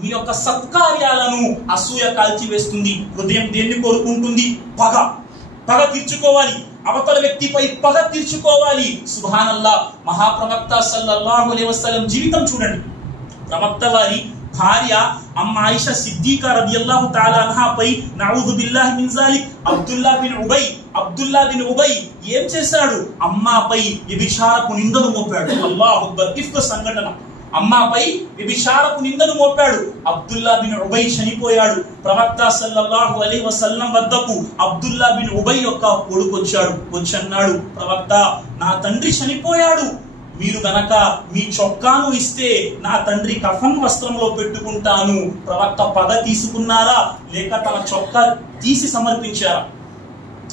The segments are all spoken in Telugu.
మీ యొక్క సత్కార్యాలను అసూయ కాల్చివేస్తుంది. హృదయం దేన్ని కోరుకుంటుంది? పగ తీర్చుకోవాలి, అవతల వ్యక్తిపై పగ తీర్చుకోవాలి. సుబ్హానల్లాహ్. మహాప్రవక్త సల్లల్లాహు అలైహి వసల్లం జీవితం చూడండి. ప్రవక్త వారి భార్య అమ్మ ఆయిషా సిద్దికా రదియల్లాహు తఆలా అన్హాపై నఊదు బిల్లాహి మిన్ జాలిక్ అబ్దుల్లా బిన్ ఉబై ఏం చేశాడు? అమ్మాపై వ్యభిచారపు నిందను మోపాడు. అల్లాహు అక్బర్. ఇఫ్క్ సంఘటన. అమ్మాపై వ్యభిచారపు నిందను మోపాడు. అబ్దుల్లా బిన్ ఉబై చనిపోయాడు. ప్రవక్త సల్లల్లాహు అలైహి వసల్లం వద్దకు అబ్దుల్లా బిన్ ఉబై యొక్క కొడుకు వచ్చాడు. వచ్చన్నాడు, ప్రవక్త, నా తండ్రి చనిపోయాడు, మీరు గనక మీ చొక్కాను ఇస్తే నా తండ్రి కఫన్ వస్త్రంలో పెట్టుకుంటాను. ప్రవక్త పగ తీసుకున్నారా లేక తన చొక్కా తీసి సమర్పించారా?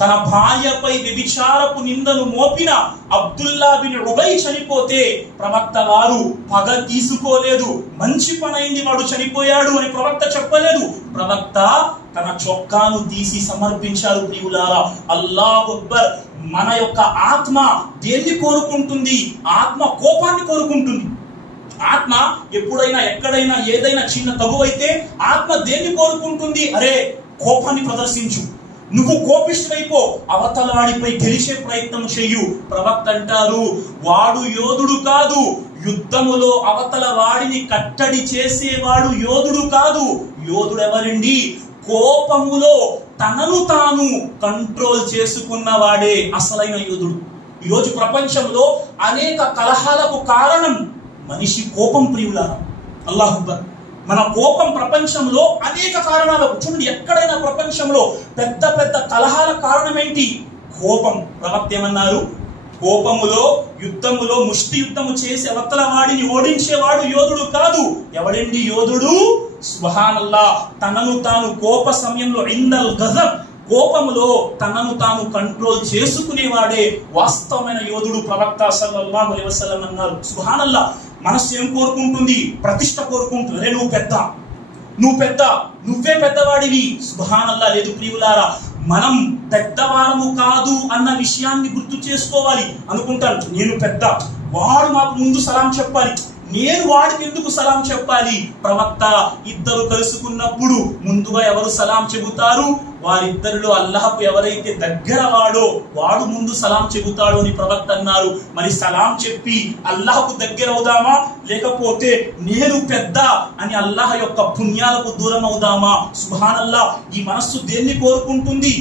తన భార్యపై వ్యభిచారపు నిందను మోపిన అబ్దుల్లా బిన్ ఉబై చనిపోతే ప్రవక్త వారు పగ తీసుకోలేదు. మంచి పనైంది, వాడు చనిపోయాడు అని ప్రవక్త చెప్పలేదు. ప్రవక్త తన చొక్కాను తీసి సమర్పించారు. ప్రియులారా, అల్లాహు అక్బర్. మన యొక్క ఆత్మ దేన్ని కోరుకుంటుంది? ఆత్మ కోపాన్ని కోరుకుంటుంది. ఆత్మ ఎప్పుడైనా ఎక్కడైనా ఏదైనా చిన్న తగువైతే ఆత్మ దేన్ని కోరుకుంటుంది? అరే, కోపాన్ని ప్రదర్శించు, నువ్వు కోపిష్ఠుడైపో, అవతల వాడిపై గెలిచే ప్రయత్నం చెయ్యు. ప్రవక్త అంటారు, వాడు యోధుడు కాదు, యుద్ధములో అవతల వాడిని కట్టడి చేసేవాడు యోధుడు కాదు. యోధుడు ఎవరండి? కోపములో తనను తాను కంట్రోల్ చేసుకున్నవాడే అసలైన యోధుడు. ఈరోజు ప్రపంచంలో అనేక కలహాలకు కారణం మనిషి కోపం. ప్రియులారా, అల్లాహు అక్బర్. మన కోపం ప్రపంచంలో అనేక కారణాలకు. చూడండి, ఎక్కడైనా ప్రపంచంలో పెద్ద పెద్ద కలహాల కారణం ఏంటి? కోపం. ప్రవక్త ఏమన్నారు? కోపములో యుద్ధములో ముష్టి యుద్ధము చేసి అవతల వాడిని ఓడించేవాడు యోధుడు కాదు. ఎవడండి యోధుడు? సుబ్హానల్లాహ్. తనను తాను కోప సమయంలో ఇందల్ గజబ్, కోపములో తనను తాను కంట్రోల్ చేసుకునేవాడే వాస్తవమైన యోధుడు. ప్రవక్త సల్లల్లాహు అలైహి వసల్లం అన్నారు. సుబ్హానల్లాహ్. మనస్సు ఏం కోరుకుంటుంది? ప్రతిష్ట కోరుకుంటుంది. అరే, నువ్వు పెద్ద, నువ్వే పెద్దవాడివి. సుబ్హానల్లాహ్. లేదు ప్రియులారా, మనం పెద్దవారము కాదు అన్న విషయాన్ని గుర్తు చేసుకోవాలి. అనుకుంటాను, నేను పెద్ద, వాడు మాకు ముందు సలాం చెప్పాలి, నేను వాడికి ఎందుకు సలాం చెప్పాలి? ప్రవక్త ఇద్దరు కలుసుకున్నప్పుడు ముందుగా ఎవరు సలాం చెబుతారు? వారిద్దరిలో అల్లాహకు ఎవరైతే దగ్గర వాడో వాడు ముందు సలాం చెబుతాడు అని ప్రవక్త అన్నారు. మరి సలాం చెప్పి అల్లాహకు దగ్గర అవుదామా, లేకపోతే నేను పెద్ద అని అల్లాహ్ యొక్క పుణ్యాలకు దూరం అవుదామా? సుబ్హానల్లాహ్. ఈ మనస్సు దేన్ని కోరుకుంటుంది?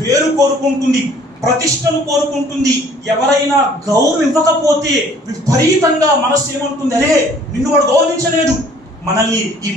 పేరు కోరుకుంటుంది, ప్రతిష్టను కోరుకుంటుంది. ఎవరైనా గౌరవం ఇవ్వకపోతే విపరీతంగా మనస్సు ఏమంటుంది? అరే, నిన్ను వాడు గౌరవించలేదు. మనల్ని ఈ